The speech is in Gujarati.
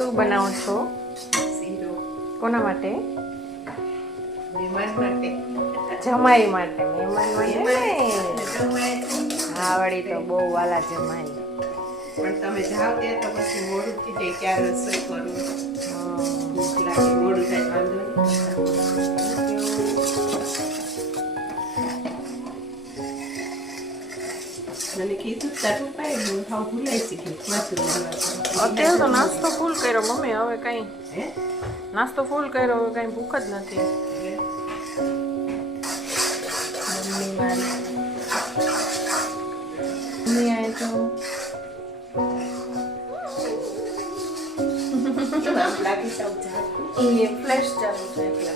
શું બનાવો છો? શીરો. કોના માટે? મહેમાન માટે. જમાઈ માટે. મહેમાન માટે નહીં. જમાય. હા વળી તો બહુ વાલા જમાઈ. પણ તમે જાઓ તે તો પછી મોડું થઈ જાય ક્યારે રસોઈ કરું. ભૂખ લાગે મોડું થાય વાંધો નહીં. મને કીધું તારું પાય હું ખાવ ભૂલાઈ શીખી અત્યારે તો નાસ્તો ફૂલ કર્યો મમ્મી, હવે કઈ હે નાસ્તો ફૂલ કર્યો, હવે કઈ ભૂખ જ નથી. મમ્મી મારી મમ્મી આય તો આમ લાગી સૌ જા એ ફ્લેશ ચાલુ છે એટલે